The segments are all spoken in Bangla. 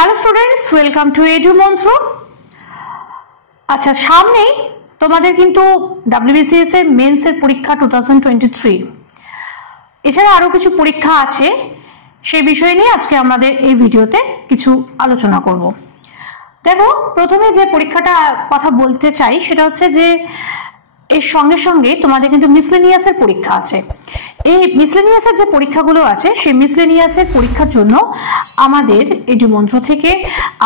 Hello students, welcome to edu মন্ত্র। আচ্ছা, সামনেই তোমাদের কিন্তু WBCS এর মেন্স এর পরীক্ষা 2023। এছাড়া আরো কিছু পরীক্ষা আছে, সেই বিষয় নিয়ে আজকে আমাদের এই ভিডিওতে কিছু আলোচনা করব। দেখো, প্রথমে যে পরীক্ষাটা কথা বলতে চাই সেটা হচ্ছে যে এর সঙ্গে সঙ্গে তোমাদের কিন্তু মিসলেনিয়াসের পরীক্ষা আছে। এই মিসলেনিয়াসের যে পরীক্ষাগুলো আছে সেই মিসলেনিয়াসের পরীক্ষার জন্য আমাদের এডু মন্ত্র থেকে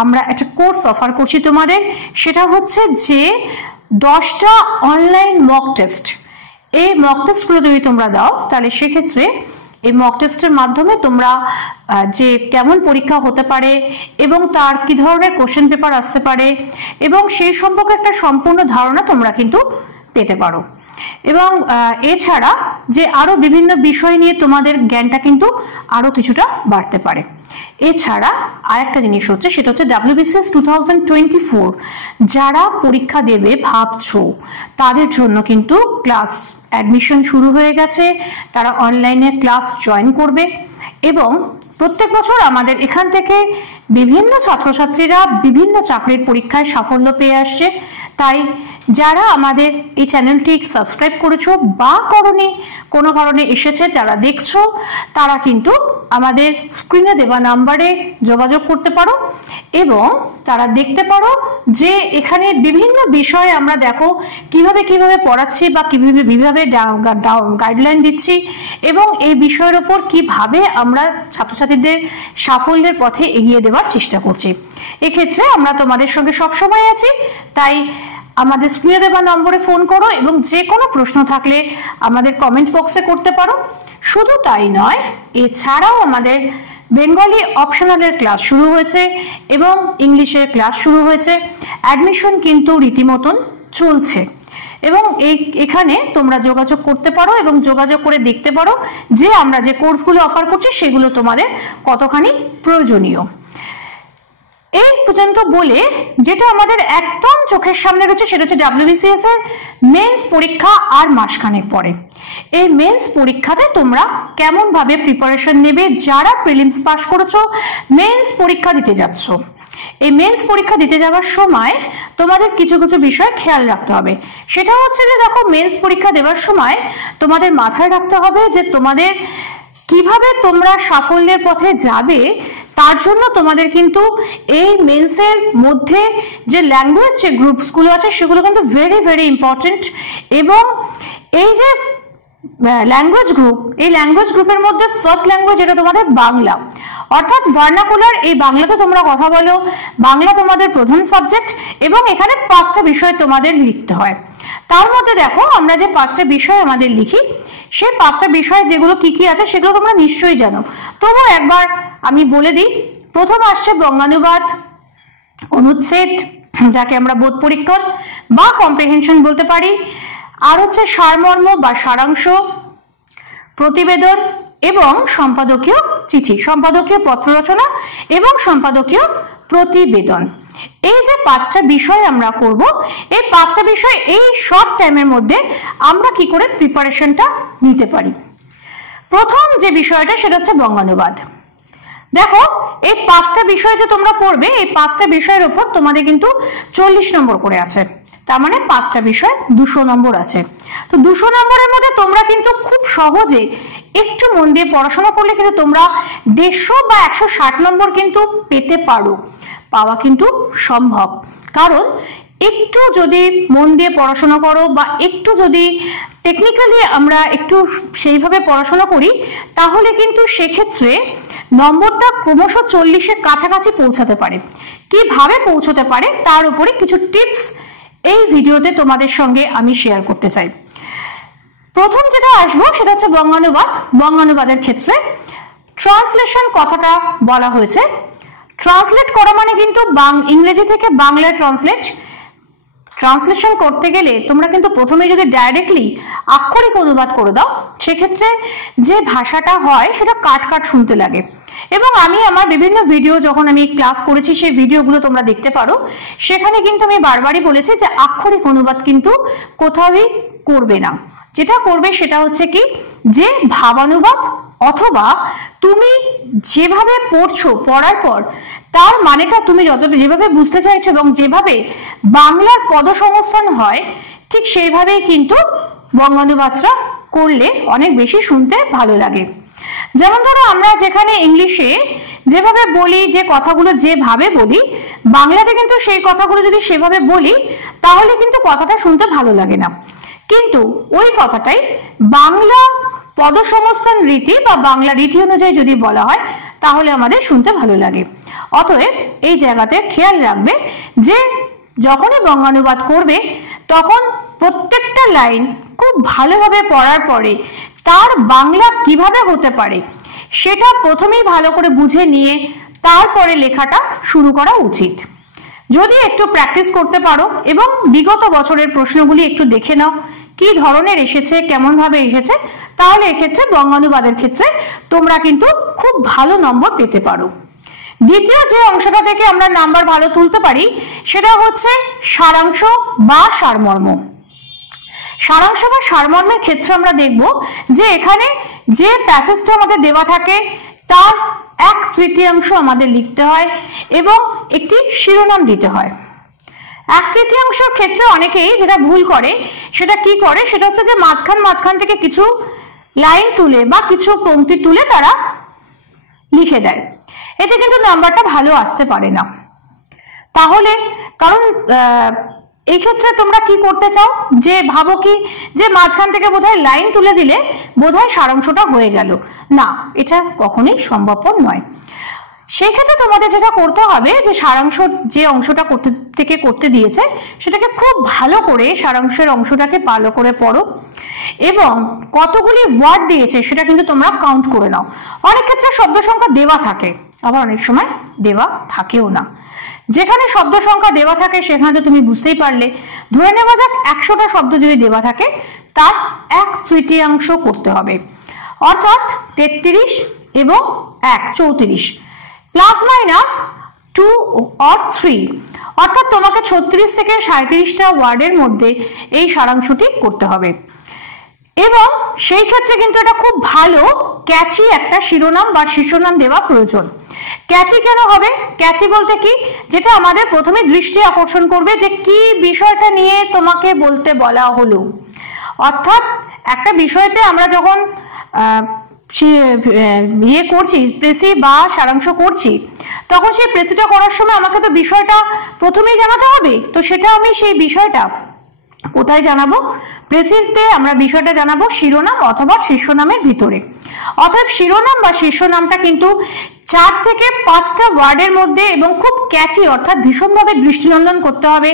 আমরা একটা কোর্স অফার করছি তোমাদের। সেটা হচ্ছে যে 10টা অনলাইন মক টেস্ট। এই মক টেস্টগুলো যদি তোমরা দাও তাহলে সেক্ষেত্রে এই মক টেস্টের মাধ্যমে তোমরা যে কেমন পরীক্ষা হতে পারে এবং তার কি ধরনের কোশ্চেন পেপার আসতে পারে এবং সেই সম্পর্কে একটা সম্পূর্ণ ধারণা তোমরা কিন্তু পেতে পারো। এবং এছাড়া যে আরো বিভিন্ন বিষয় নিয়ে তোমাদের জ্ঞানটা কিন্তু আরো কিছুটা বাড়তে পারে। এছাড়া আরেকটা জিনিস হচ্ছে, সেটা হচ্ছে WBCS 2024 যারা পরীক্ষা দেবে ভাবছো তাদের জন্য কিন্তু ক্লাস অ্যাডমিশন শুরু হয়ে গেছে। তারা অনলাইনে ক্লাস জয়েন করবে এবং প্রত্যেক বছর আমাদের এখান থেকে বিভিন্ন ছাত্রছাত্রীরা বিভিন্ন চাকরির পরীক্ষায় সাফল্য পেয়ে আসছে। তাই যারা আমাদের এই চ্যানেলটি সাবস্ক্রাইব করেছো বা করনি, কোনো কারণে এসেছে যারা দেখছো, তারা কিন্তু আমাদের স্ক্রিনে দেওয়া নাম্বারে যোগাযোগ করতে পারো এবং তারা দেখতে পারো যে এখানে বিভিন্ন বিষয় আমরা দেখো কিভাবে পড়াচ্ছি বা কিভাবে গাইডলাইন দিচ্ছি এবং এই বিষয়ের উপর কিভাবে আমরা ছাত্রছাত্রীদের সাফল্যের পথে এগিয়ে দেওয়ার চেষ্টা করছি। এক্ষেত্রে আমরা তোমাদের সঙ্গে সবসময় আছি। তাই আমাদের স্ক্রিনে দেওয়া নম্বরে ফোন করো এবং যে কোনো প্রশ্ন থাকলে আমাদের কমেন্ট বক্সে করতে পারো। শুধু তাই নয়, এছাড়াও আমাদের বেঙ্গলি অপশনালের ক্লাস শুরু হয়েছে এবং ইংলিশের ক্লাস শুরু হয়েছে। অ্যাডমিশন কিন্তু রীতিমতন চলছে এবং এখানে তোমরা যোগাযোগ করতে পারো এবং যোগাযোগ করে দেখতে পারো যে আমরা যে কোর্সগুলো অফার করছি সেগুলো তোমাদের কতখানি প্রয়োজনীয়। এই পর্যন্ত বলে যেটা আমাদের একদম চোখের সামনে রয়েছে সেটা হচ্ছে WBCS এর মেন্স পরীক্ষা আর মাসখানেক পরে। এই মেন্স পরীক্ষাতে তোমরা কেমন ভাবে প্রিপারেশন নেবে যারা প্রিলিমস পাস করেছো, মেন্স পরীক্ষা দিতে যাচ্ছ। এই মেন্স পরীক্ষা দিতে যাওয়ার সময় তোমাদের কিছু বিষয় খেয়াল রাখতে হবে। সেটা হচ্ছে যে দেখো, মেন্স পরীক্ষা দেওয়ার সময় তোমাদের মাথায় রাখতে হবে যে তোমাদের কিভাবে তোমরা সাফল্যের পথে যাবে। তার জন্য তোমাদের কিন্তু এই মেন্সের মধ্যে যে ল্যাঙ্গুয়েজ যে গ্রুপসগুলো আছে সেগুলো কিন্তু ভেরি ইম্পর্টেন্ট। এবং এই যে ল্যাঙ্গুয়েজ গ্রুপ, এই ল্যাঙ্গুয়েজ গ্রুপের মধ্যে ফার্স্ট ল্যাঙ্গুয়েজ এটা তোমাদের বাংলা, অর্থাৎ ভার্নাকুলার। এই বাংলাতে তোমরা কথা বলো, বাংলা তোমাদের প্রধান সাবজেক্ট এবং এখানে 5টা বিষয় তোমাদের লিখতে হয়। তার মধ্যে দেখো আমরা যে 5টা বিষয় আমাদের লিখি, সেই 5টা বিষয় যেগুলো কি আছে সেগুলো তোমরা নিশ্চয়ই জানো। তবু একবার আমি বলে দিই। প্রথম আসছে বঙ্গানুবাদ, অনুচ্ছেদ যাকে আমরা বোধ পরীক্ষণ বা কম্প্রিহেনশন বলতে পারি, আর হচ্ছে সারমর্ম বা সারাংশ, প্রতিবেদন এবং সম্পাদকীয় চিঠি, সম্পাদকীয় পত্র রচনা এবং সম্পাদকীয় প্রতিবেদন। এই যে 5টা বিষয় আমরা করব, এই 5টা বিষয় এই শর্ট টাইমের মধ্যে আমরা কি করে প্রিপারেশনটা নিতে পারি। প্রথম যে বিষয়টা সেটা হচ্ছে বঙ্গানুবাদ। দেখো, এই 5টা বিষয় যে তোমরা পড়বে, এই 5টা বিষয়ের উপর তোমাদের কিন্তু 40 নম্বর করে আছে। তার মানে 5টা বিষয় 200 নম্বর আছে। তো 200 নম্বরের মধ্যে তোমরা কিন্তু খুব সহজে একটু মন দিয়ে পড়াশোনা করলে কিন্তু তোমরা 150 বা 160 নম্বর কিন্তু পেতে পারো। পাওয়া কিন্তু সম্ভব, কারণ একটু যদি মন দিয়ে পড়াশোনা করো বা একটু যদি টেকনিক্যালি আমরা একটু সেইভাবে পড়াশোনা করি, তাহলে কিন্তু সেক্ষেত্রে নম্বরটা ক্রমশ 40-এর কাছাকাছি পৌঁছাতে পারে। কিভাবে পৌঁছতে পারে তার উপরে কিছু টিপস এই ভিডিওতে তোমাদের সঙ্গে আমি শেয়ার করতে চাই। প্রথম যেটা আসবো সেটা হচ্ছে বঙ্গানুবাদ। বঙ্গানুবাদের ক্ষেত্রে ট্রান্সলেশন কথাটা বলা হয়েছে। ট্রান্সলেট করা মানে কিন্তু ইংরেজি থেকে বাংলায় ট্রান্সলেশন করতে গেলে তোমরা কিন্তু প্রথমে যদি ডাইরেক্টলি আক্ষরিক অনুবাদ করে দাও, সেক্ষেত্রে যে ভাষাটা হয় সেটা কাট শুনতে লাগে। এবং আমি আমার বিভিন্ন ভিডিও যখন আমি ক্লাস করেছি সেই ভিডিওগুলো তোমরা দেখতে পারো, সেখানে কিন্তু আমি বারবারই বলেছি যে আক্ষরিক অনুবাদ কিন্তু কোথাওই করবে না। যেটা করবে সেটা হচ্ছে কি, যে ভাবানুবাদ অথবা তুমি যেভাবে পড়ছো, পড়ার পর তার মানেটা তুমি যতটা যেভাবে বুঝতে চাইছো এবং যেভাবে বাংলার পদসংস্থান হয় ঠিক সেইভাবেই কিন্তু বঙ্গানুবাদটা করলে অনেক বেশি শুনতে ভালো লাগে। যেমন ধরো আমরা যেখানে ইংলিশে যেভাবে বলি, যে কথাগুলো যেভাবে বলি, বাংলাতে কিন্তু সেই কথাগুলো যদি সেভাবে বলি তাহলে কিন্তু কথাটা শুনতে ভালো লাগে না। কিন্তু ওই কথাটাই বাংলা পদসংস্থান রীতি বা বাংলা রীতি অনুযায়ী যদি বলা হয় তাহলে আমাদের শুনতে ভালো লাগে। অতএব এই জায়গাতে খেয়াল রাখবে যে যখনই বঙ্গানুবাদ করবে তখন প্রত্যেকটা লাইন খুব ভালোভাবে পড়ার পরে তার বাংলা কিভাবে হতে পারে সেটা প্রথমেই ভালো করে বুঝে নিয়ে তারপরে লেখাটা শুরু করা উচিত। যদি একটু প্র্যাকটিস করতে পারো এবং বিগত বছরের প্রশ্নগুলি একটু দেখে নাও কি ধরনের এসেছে, কেমন ভাবে এসেছে, তাহলে এক্ষেত্রে বঙ্গানুবাদের ক্ষেত্রে তোমরা কিন্তু খুব ভালো নম্বর পেতে পারো। দ্বিতীয় যে অংশটা থেকে আমরা নাম্বার ভালো তুলতে পারি সেটা হচ্ছে সারাংশ বা সারমর্ম। সারাংশ বা সারমর্মের ক্ষেত্রে আমরা দেখব যে এখানে যে প্যাসেজটা আমাদের দেওয়া থাকে তার 1/3 আমাদের লিখতে হয় এবং একটি শিরোনাম দিতে হয়। 1/3 ক্ষেত্রে অনেকেই যেটা ভুল করে সেটা কি করে, সেটা হচ্ছে যে মাঝখান থেকে কিছু লাইন তুলে বা কিছু পংক্তি তুলে তারা লিখে দেয়। এতে কিন্তু নাম্বারটা ভালো আসতে পারে না। তাহলে কারণ এই ক্ষেত্রে তোমরা কি করতে চাও, যে ভাবো কি যে মাঝখান থেকে বোধহয় লাইন তুলে দিলে বোধহয় সারাংশটা হয়ে গেল, না, এটা কখনোই সম্ভবপর নয়। সেই ক্ষেত্রে তোমাদের যেটা করতে হবে যে সারাংশ যে অংশটা করতে দিয়েছে সেটাকে খুব ভালো করে সারাংশের অংশটাকে ভালো করে পড়ো এবং কতগুলি ওয়ার্ড দিয়েছে সেটা কিন্তু তোমরা কাউন্ট করে নাও। অনেক ক্ষেত্রে শব্দ সংখ্যা দেওয়া থাকে, আবার অনেক সময় দেওয়া থাকেও না। যেখানে শব্দ সংখ্যা দেওয়া থাকে সেখানে তো তুমি বুঝতেই পারলে, ধরে নেওয়া যাক 100টা শব্দ যদি দেওয়া থাকে তার 1/3 করতে হবে, অর্থাৎ 33 এবং 1 34 প্লাস মাইনাস 2 or 3, অর্থাৎ তোমাকে 36 থেকে 37টা ওয়ার্ডের মধ্যে এই সারাংশটি করতে হবে। এবং সেই ক্ষেত্রে কিন্তু এটা খুব ভালো ক্যাচি একটা শিরোনাম বা শীর্ষনাম দেওয়া প্রয়োজন। ক্যাচি কেন হবে? ক্যাচি বলতে কি, যেটা আমাদের প্রথমে দৃষ্টি আকর্ষণ করবে যে কি বিষয়টা নিয়ে তোমাকে বলতে বলা হলো। অর্থাৎ একটা বিষয়তে আমরা যখন করছি, প্রেসি বা সারাংশ করছি, তখন সেই প্রেসিটা করার সময় আমাকে তো বিষয়টা প্রথমেই জানাতে হবে। তো সেটা আমি সেই বিষয়টা কোথায় জানাবো? প্রেসিতে আমরা বিষয়টা জানাবো শিরোনাম অথবা শীর্ষনামের ভিতরে। অতএব শিরোনাম বা শীর্ষনামটা কিন্তু 4 থেকে 5টা ওয়ার্ডের মধ্যে এবং খুব ক্যাচি, অর্থাৎ ভীষণভাবে দৃষ্টিনন্দন করতে হবে,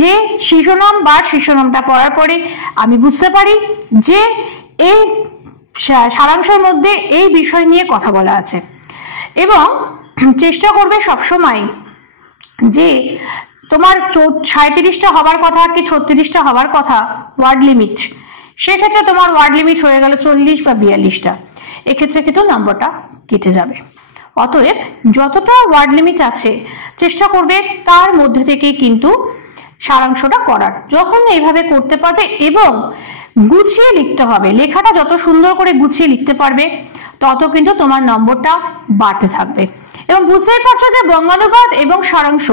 যে শিরোনাম বা শীর্ষনামটা পড়ার পরে আমি বুঝতে পারি যে এই সারাংশের মধ্যে এই বিষয় নিয়ে কথা বলা আছে। এবং চেষ্টা করবে সবসময় যে তোমার 37টা হবার কথা কি 36টা হবার কথা ওয়ার্ড লিমিট, সেক্ষেত্রে তোমার ওয়ার্ড লিমিট হয়ে গেল 40 বা 42টা, এক্ষেত্রে কিন্তু নাম্বারটা কেটে যাবে। অতএব যতটা ওয়ার্ড লিমিট আছে চেষ্টা করবে তার মধ্যে থেকে কিন্তু সারাংশটা করার। যখন এইভাবে করতে পারবে এবং গুছিয়ে লিখতে হবে, লেখাটা যত সুন্দর করে গুছিয়ে লিখতে পারবে তত কিন্তু তোমার নম্বরটা বাড়তে থাকবে। এবং বুঝতেই পারছো যে বঙ্গানুবাদ এবং সারাংশ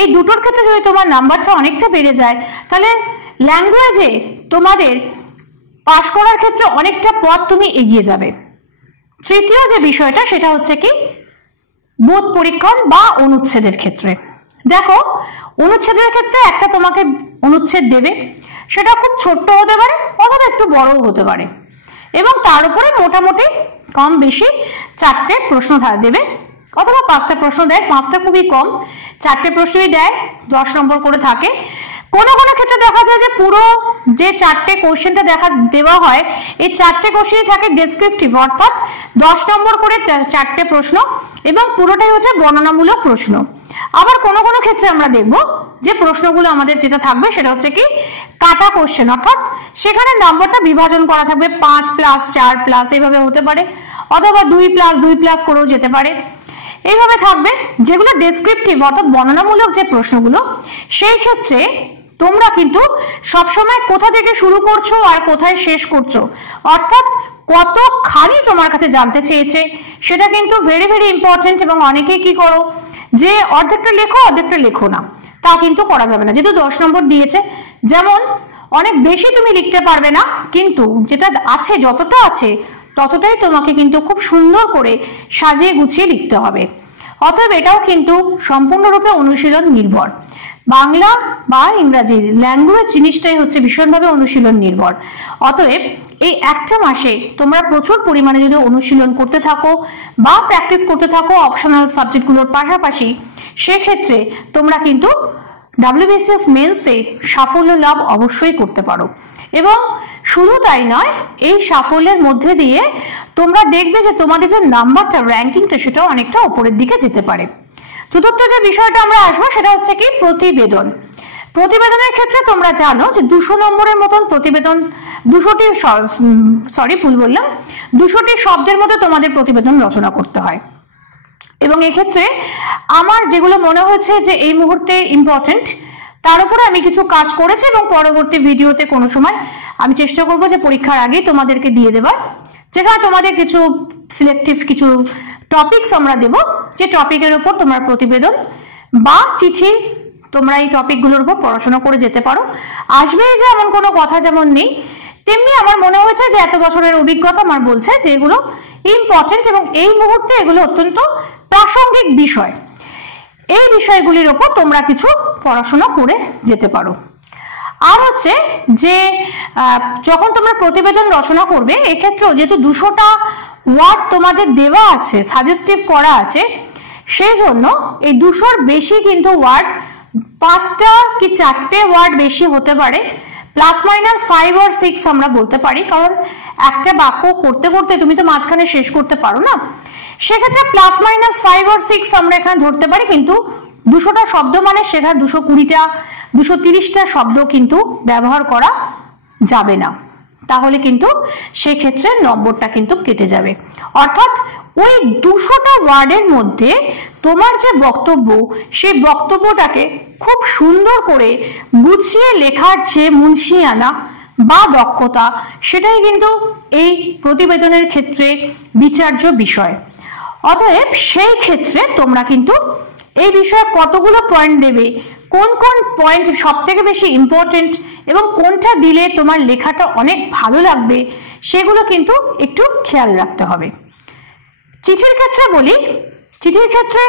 এই দুটোর ক্ষেত্রে যদি তোমার নাম্বারটা অনেকটা বেড়ে যায় তাহলে ল্যাঙ্গুয়েজে তোমাদের পাশ করার ক্ষেত্রে অনেকটা পথ তুমি এগিয়ে যাবে। তৃতীয় যে বিষয়টা সেটা হচ্ছে কি বোধ পরীক্ষণ বা অনুচ্ছেদের ক্ষেত্রে। দেখো, অনুচ্ছেদের ক্ষেত্রে একটা তোমাকে অনুচ্ছেদ দেবে, সেটা খুব ছোট্ট হতে পারে অথবা একটু বড়ও হতে পারে, এবং তার উপরে মোটামুটি কম বেশি 4টে প্রশ্ন দেবে অথবা 5টা প্রশ্ন দেয়। 5টা খুবই কম, 4টে প্রশ্নই দেয়, 10 নম্বর করে থাকে। কোনো কোনো ক্ষেত্রে দেখা যায় যে পুরো যে 4টে কোশ্চেনটা দেওয়া হয় এই 4টে কোশ্চেনই থাকে ডেসক্রিপটিভ, অর্থাৎ 10 নম্বর করে 4টে প্রশ্ন এবং পুরোটাই হচ্ছে বর্ণনামূলক প্রশ্ন। আবার কোনো কোনো ক্ষেত্রে আমরা দেখব যে প্রশ্নগুলো আমাদের যেটা থাকবে সেটা হচ্ছে কি কাটা কোশ্চেন, অর্থাৎ সেখানে নাম্বারটা বিভাজন করা থাকবে 5 প্লাস 4 প্লাস এইভাবে হতে পারে, অথবা 2 প্লাস 2 প্লাস করেও যেতে পারে। এইভাবে থাকবে যেগুলো ডেসক্রিপটিভ অর্থাৎ বর্ণনামূলক যে প্রশ্নগুলো, সেই ক্ষেত্রে তোমরা কিন্তু সবসময় কোথা থেকে শুরু করছো আর কোথায় শেষ করছো, অর্থাৎ কতখানি তোমার কাছে জানতে চেয়েছে সেটা কিন্তু ভেরি ভেরি ইম্পর্টেন্ট। এবং অনেকেই কি করো যে অর্ধেকটা লেখো অর্ধেকটা লেখো না, তা কিন্তু করা যাবে না। যেহেতু 10 নম্বর দিয়েছে, যেমন অনেক বেশি তুমি লিখতে পারবে না, কিন্তু যেটা আছে যতটা আছে ততটাই তোমাকে কিন্তু খুব সুন্দর করে সাজিয়ে গুছিয়ে লিখতে হবে। অতএব এটাও কিন্তু সম্পূর্ণরূপে অনুশীলন নির্ভর। বাংলা বা ইংরাজি ল্যাঙ্গুয়েজ জিনিসটাই হচ্ছে ভীষণভাবে অনুশীলন নির্ভর। অতএব এই একটা মাসে তোমরা প্রচুর পরিমাণে যদি অনুশীলন করতে থাকো বা প্র্যাকটিস করতে থাকো অপশনাল সাবজেক্টগুলোর পাশাপাশি, সেক্ষেত্রে তোমরা কিন্তু WBCS মেন্সে সাফল্য লাভ অবশ্যই করতে পারো। এবং শুধু তাই নয়, এই সাফল্যের মধ্যে দিয়ে তোমরা দেখবে যে তোমাদের যে নাম্বারটা, র্যাঙ্কিংটা, সেটাও অনেকটা উপরের দিকে যেতে পারে। চতুর্থ যে বিষয়টা আমরা আসবো সেটা হচ্ছে কি প্রতিবেদন। প্রতিবেদনের ক্ষেত্রে তোমরা জানো যে 200 নম্বরের মতন প্রতিবেদন, 200টি শব্দের মধ্যে তোমাদের প্রতিবেদন রচনা করতে হয়। এবং এক্ষেত্রে আমার যেগুলো মনে হয়েছে যে এই মুহূর্তে ইম্পর্টেন্ট, তার উপরে আমি কিছু কাজ করেছি এবং পরবর্তী ভিডিওতে কোনো সময় আমি চেষ্টা করব যে পরীক্ষার আগেই তোমাদেরকে দিয়ে দেবার, যেখানে তোমাদের কিছু সিলেক্টিভ কিছু টপিকস আমরা দেব, যে টপিকের উপর তোমার প্রতিবেদন বা চিঠি তোমরা এই টপিকগুলোর উপর পড়াশোনা করে যেতে পারো। আসবে যে এমন কোনো কথা যেমন নেই, তেমনি আমার মনে হয়েছে যে এত বছরের অভিজ্ঞতা আমার বলছে যে এগুলো ইম্পর্টেন্ট এবং এই মুহূর্তে এগুলো অত্যন্ত প্রাসঙ্গিক বিষয়। এই বিষয়গুলির উপর তোমরা কিছু পড়াশোনা করে যেতে পারো। আর হচ্ছে যে যখন তোমরা প্রতিবেদন রচনা করবে, এক্ষেত্রেও যেহেতু 200টা ওয়ার্ড তোমাদের দেওয়া আছে, সাজেস্টিভ করা আছে, সেই জন্য এই 200র বেশি কিন্তু ওয়ার্ড, 5টা কি 4টে ওয়ার্ড বেশি হতে পারে, +- 5 or 6 আমরা বলতে পারি, কারণ একটা বাক্য করতে করতে তুমি তো মাঝখানে শেষ করতে পারো না। সেক্ষেত্রে +- 5 or 6 আমরা এখানে ধরতে পারি, কিন্তু 200টা শব্দ মানে সেখানে 220টা 230টা শব্দ কিন্তু ব্যবহার করা যাবে না, তাহলে কিন্তু সেক্ষেত্রে নম্বরটা কিন্তু কেটে যাবে। অর্থাৎ ওই 200টা ওয়ার্ডের মধ্যে তোমার যে বক্তব্য, সেই বক্তব্যটাকে খুব সুন্দর করে গুছিয়ে লেখার যে মুনশিয়ানা বা দক্ষতা, সেটাই কিন্তু এই প্রতিবেদনের ক্ষেত্রে বিচার্য বিষয়। অতএব সেই ক্ষেত্রে তোমরা কিন্তু এই বিষয়ে কতগুলো পয়েন্ট দেবে, কোন কোন পয়েন্ট সব থেকে বেশি ইম্পর্টেন্ট এবং কোনটা দিলে তোমার লেখাটা অনেক ভালো লাগবে, সেগুলো কিন্তু একটু খেয়াল রাখতে হবে। চিঠির ক্ষেত্রে বলি, চিঠির ক্ষেত্রে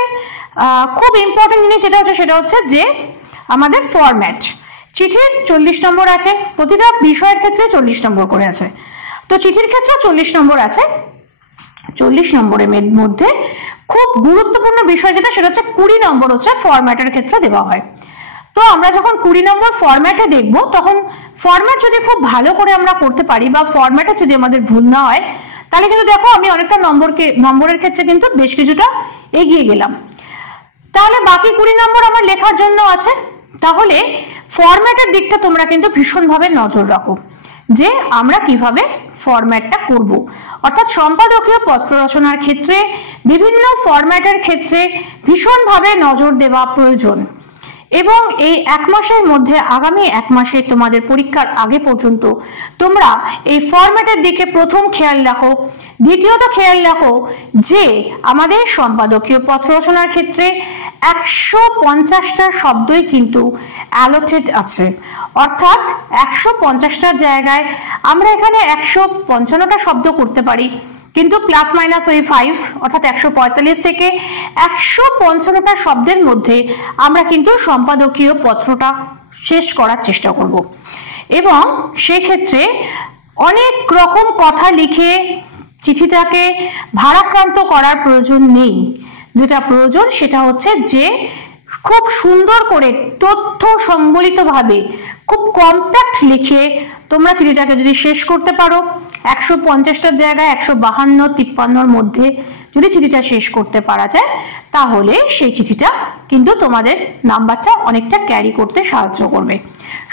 খুব ইম্পর্টেন্ট জিনিস সেটা হচ্ছে যে আমাদের ফরম্যাট। চিঠির 40 নম্বর আছে, প্রতিটা বিষয়ের ক্ষেত্রে 40 নম্বর করে আছে। তো চিঠির ক্ষেত্রে 40 নম্বর আছে। 40 নম্বরের মধ্যে খুব গুরুত্বপূর্ণ বিষয় যেটা, সেটা হচ্ছে 20 নম্বর হচ্ছে ফরম্যাটের ক্ষেত্রে দেওয়া হয়। তো আমরা যখন 20 নম্বর ফরম্যাটে দেখব, তখন ফরম্যাট যদি খুব ভালো করে আমরা করতে পারি বা ফরম্যাটে যদি আমাদের ভুল না হয়, তাহলে কিন্তু দেখো আমি অনেকটা নম্বরের ক্ষেত্রে কিন্তু বেশ কিছুটা এগিয়ে গেলাম। তাহলে বাকি 20 নম্বর আমার লেখার জন্য আছে। তাহলে ফরম্যাটের দিকটা তোমরা কিন্তু ভীষণভাবে নজর রাখো যে আমরা কিভাবে ফরম্যাটটা করব। অর্থাৎ সম্পাদকীয় পত্র রচনার ক্ষেত্রে বিভিন্ন ফরম্যাটের ক্ষেত্রে ভীষণভাবে নজর দেওয়া প্রয়োজন। এবং এই 1 মাসের মধ্যে, আগামী 1 মাসে তোমাদের পরীক্ষার আগে পর্যন্ত তোমরা এই ফরম্যাটের দিকে প্রথম খেয়াল রাখো। দ্বিতীয়ত খেয়াল রাখো যে আমাদের সম্পাদকীয় পত্র রচনার ক্ষেত্রে 150টা শব্দই কিন্তু অ্যালোটেড আছে। অর্থাৎ 150টার জায়গায় আমরা এখানে 155টা শব্দ করতে পারি, কিন্তু +- 5 অর্থাৎ 145 থেকে 155টা শব্দের মধ্যে আমরা কিন্তু সম্পাদকীয় পত্রটা শেষ করার চেষ্টা করব। এবং সেক্ষেত্রে অনেক রকম কথা লিখে চিঠিটাকে ভারাক্রান্ত করার প্রয়োজন নেই। যেটা প্রয়োজন সেটা হচ্ছে যে খুব সুন্দর করে তথ্য সম্বলিতভাবে খুব কম্প্যাক্ট লিখে তোমরা চিঠিটাকে যদি শেষ করতে পারো, 150টার জায়গায় 152-53-র মধ্যে যদি চিঠিটা শেষ করতে পারা যায়, তাহলে সেই চিঠিটা কিন্তু তোমাদের নাম্বারটা অনেকটা ক্যারি করতে সাহায্য করবে।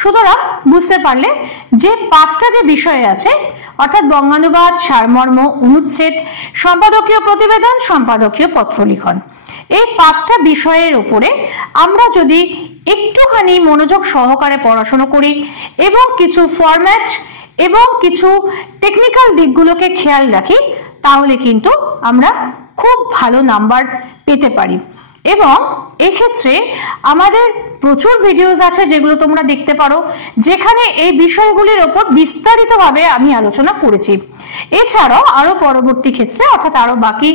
সুতরাং বুঝতে পারলে যে 5টা যে বিষয় আছে, অর্থাৎ বঙ্গানুবাদ, সারমর্ম, অনুচ্ছেদ, সম্পাদকীয় প্রতিবেদন, সম্পাদকীয় পত্র লিখন, এই 5টা বিষয়ের উপরে আমরা যদি একটুখানি মনোযোগ সহকারে পড়াশোনা করি এবং কিছু ফরম্যাট এবং কিছু টেকনিক্যাল দিকগুলোকে খেয়াল রাখি, তাহলে কিন্তু আমরা খুব ভালো নাম্বার পেতে পারি। এবং এক্ষেত্রে আমাদের প্রচুর ভিডিওস আছে যেগুলো তোমরা দেখতে পারো, যেখানে এই বিষয়গুলির ওপর বিস্তারিতভাবে আমি আলোচনা করেছি। এছাড়াও আরো পরবর্তী ক্ষেত্রে, অর্থাৎ আরো বাকি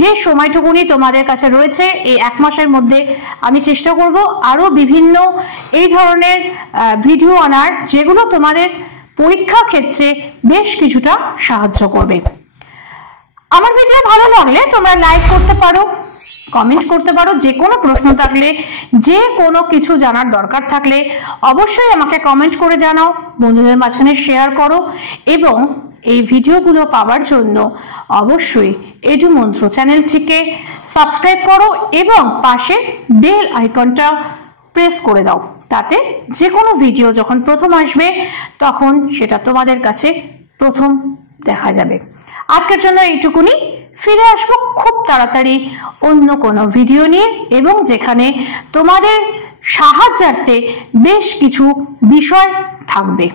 যে সময়টুকুনি তোমাদের কাছে রয়েছে এই 1 মাসের মধ্যে, আমি চেষ্টা করব আরো বিভিন্ন এই ধরনের ভিডিও আনার, যেগুলো তোমাদের পরীক্ষা ক্ষেত্রে বেশ কিছুটা সাহায্য করবে। আমার ভিডিও ভালো লাগলে তোমরা লাইক করতে পারো, কমেন্ট করতে পারো, যে কোনো প্রশ্ন থাকলে, যে কোনো কিছু জানার দরকার থাকলে অবশ্যই আমাকে কমেন্ট করে জানাও, বন্ধুদের মাঝখানে শেয়ার করো, এবং এই ভিডিওগুলো পাওয়ার জন্য অবশ্যই এডুমন্ত্র চ্যানেলটিকে সাবস্ক্রাইব করো এবং পাশে বেল আইকনটা প্রেস করে দাও, তাতে যে কোনো ভিডিও যখন প্রথম আসবে তখন সেটা তোমাদের কাছে প্রথম দেখা যাবে। আজকের জন্য এইটুকুনি, ফিরে আসবো খুব তাড়াতাড়ি অন্য কোনো ভিডিও নিয়ে, এবং যেখানে তোমাদের সাহায্যার্থে বেশ কিছু বিষয় থাকবে।